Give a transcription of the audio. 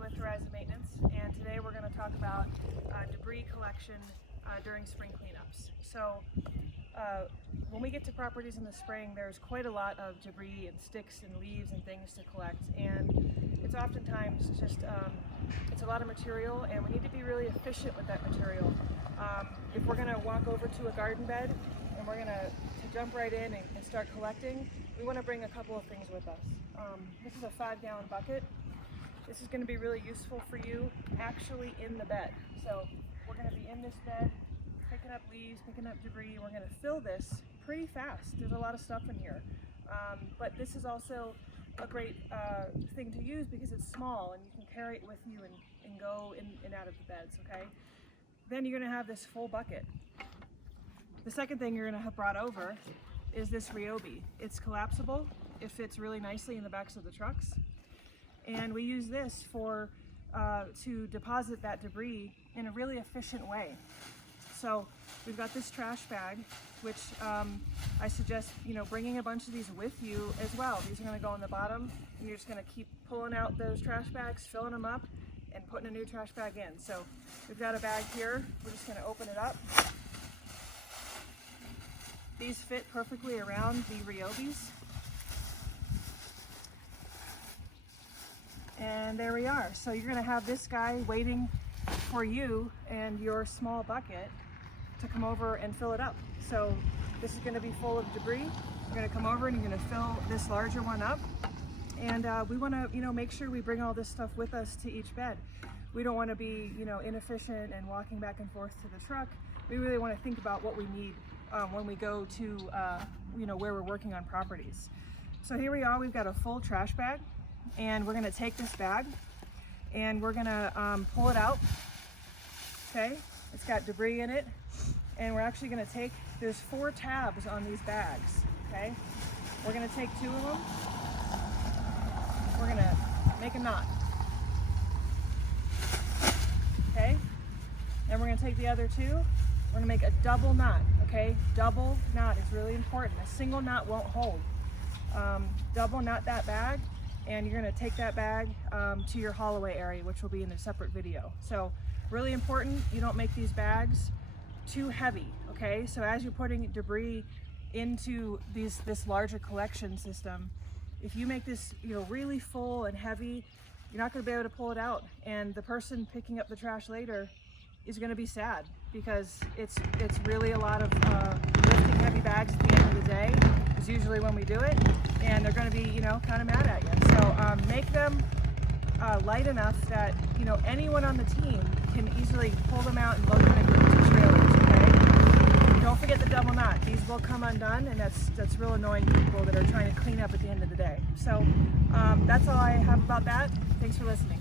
with Horizon Maintenance, and today we're going to talk about debris collection during spring cleanups. So when we get to properties in the spring, there's quite a lot of debris and sticks and leaves and things to collect, and it's oftentimes just it's a lot of material, and we need to be really efficient with that material. If we're going to walk over to a garden bed and we're going to jump right in and start collecting, we want to bring a couple of things with us. This is a 5-gallon bucket. This is going to be really useful for you actually in the bed. So we're going to be in this bed, picking up leaves, picking up debris. We're going to fill this pretty fast. There's a lot of stuff in here. But this is also a great thing to use because it's small and you can carry it with you and go in and out of the beds, okay? Then you're going to have this full bucket. The second thing you're going to have brought over is this Ryobi. It's collapsible. It fits really nicely in the backs of the trucks. And we use this for to deposit that debris in a really efficient way. So we've got this trash bag, which I suggest bringing a bunch of these with you as well. These are going to go on the bottom, and you're just going to keep pulling out those trash bags, filling them up, and putting a new trash bag in. So we've got a bag here. We're just going to open it up. These fit perfectly around the Ryobis. And there we are. So you're going to have this guy waiting for you and your small bucket to come over and fill it up. So this is going to be full of debris. You're going to come over and you're going to fill this larger one up. And we want to, make sure we bring all this stuff with us to each bed. We don't want to be, inefficient and walking back and forth to the truck. We really want to think about what we need when we go to, where we're working on properties. So here we are. We've got a full trash bag. And we're going to take this bag and we're going to pull it out. Okay, it's got debris in it, and we're actually going to take, there's 4 tabs on these bags. Okay, we're going to take 2 of them. We're going to make a knot. Okay, and we're going to take the other 2. We're going to make a double knot. Okay, double knot is really important. A single knot won't hold. Double knot that bag. And you're going to take that bag to your haul away area, which will be in a separate video. So really important, you don't make these bags too heavy, okay? So as you're putting debris into this larger collection system, if you make this really full and heavy, you're not going to be able to pull it out. And the person picking up the trash later is going to be sad because it's really a lot of lifting heavy bags at the end of the day. Is usually when we do it, and they're going to be kind of mad at you. So make them light enough that anyone on the team can easily pull them out and load them into trailers. Okay, don't forget the double knot. These will come undone, and that's real annoying to people that are trying to clean up at the end of the day. So that's all I have about that. Thanks for listening.